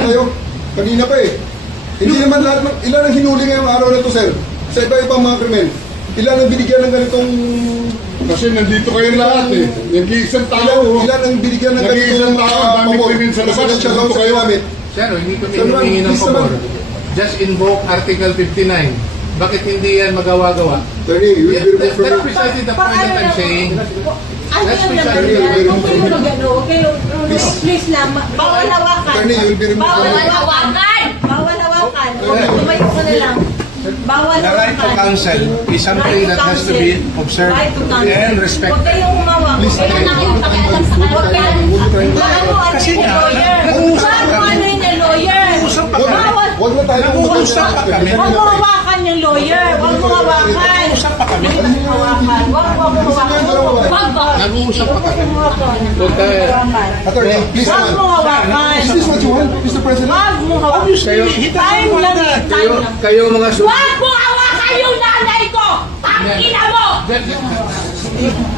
Kayo, kanina pa eh. Hindi naman lahat ng, ilan ang hinuli ngayong araw na to, sir? Sa iba-ibang mga krimen. Ilan ang binigyan ng ganitong... Kasi nandito kayong lahat eh. Nag-iisang tao. Ilan ang binigyan ng ganitong daming krimen sa labas. Nandito kayo namin. Sir, hindi kami humingi ng pabor. Just invoke Article 59. Bakit hindi yan magawa-gawa? Attorney, you will be removed from... That's precisely the point that I'm saying. That's precisely the point. Please lang, bawal hawakan. Attorney, you will be removed from... Bawal hawakan! Bawal hawakan. Tumayo ka na lang. Bawal hawakan. The right to counsel is something that has to be observed and respected. Huwag kayong umawa. Huwag kayong pakialam sa kanila. Kasi nga, nag-uusap ka kami. Huwag na tayo nag-uusap pa kami. Huwag mo hawakan yung lawyer. Huwag mo hawakan. Nag-uusap pa kami. Huwag mo hawakan. Huwag ba? Nag-uusap pa kami. Attorney, please Huwag mo hawakan. Is this what you want, Mr. President? Huwag mo hawakan. Time lang eh. Kayo mga Huwag mo hawakan yung nanay ko! Tangina mo!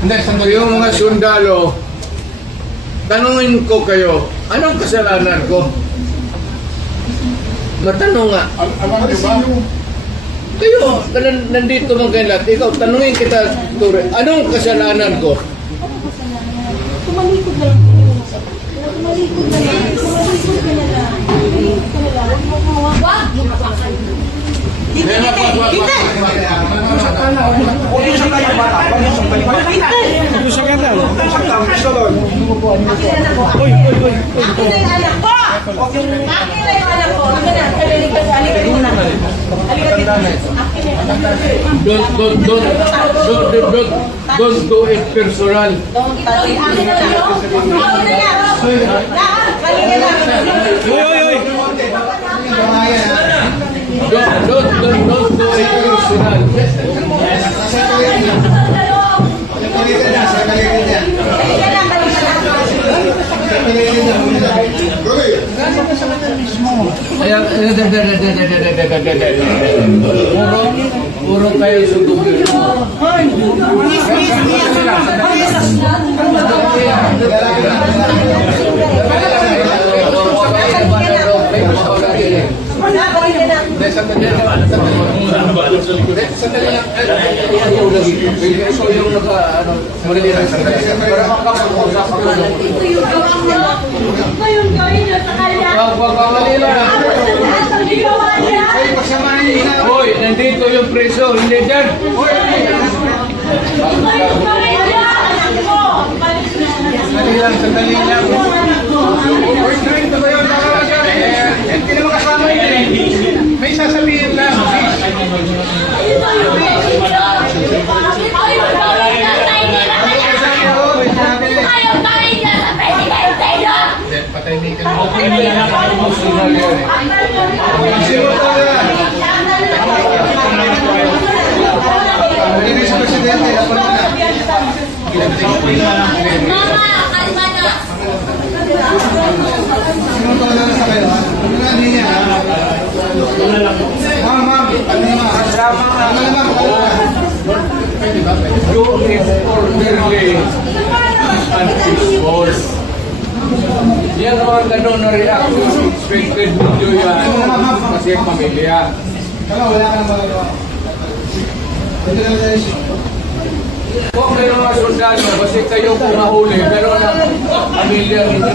Hindi, sandali. Yung mga sundalo, tanungin ko kayo, anong kasalanan ko? Matanong nga. Alam niyo ba? Kayo, nandito mga kayo lahat. Ikaw, tanungin kita, Ture, anong kasalanan ko? Tumalikod na lang. Tumalikod na lang. Tumalikod ka na lang. Tumalikod ka na lang. Huwag mo hawakan. Huwag mo hawakan. Hindi. Huwag yung sa kanya bata. Huwag yung sa kanya bata. Huwag yung sa kanya bata. Uy. Akin na yung anak ko! Akin na yung anak ko. Akin na. Halika muna. Halika dito. Akin na yung anak ko. Don't do it personal. Akin na lang. Ako na lang. Halika na. Uy. Don't do it personal. Puro kayo sundugin. Hoy, nandito yung preso, hindi dyan. Sandali lang. Hindi naman kasama yun eh. May sasabihin lang. Patay may ka. Okay na yan. Hindi si Presidente, dapat na. Mama, kalma na. Sino to na sa kayo? Ano na niya? Ma'am. Ano na? Do it orderly and peaceful. Yan naman gano'n na reaction. Expected video yan. Kasi pamilya. Wala ka nang magagawa. Ito na tayo. Kung may mga sundalo, kasi kayo kung mahuli, pero ang pamilya hindi.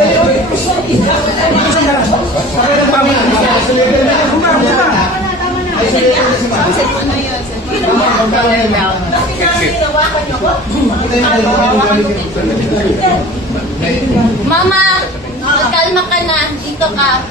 Mama, kalma ka na. Dito ka.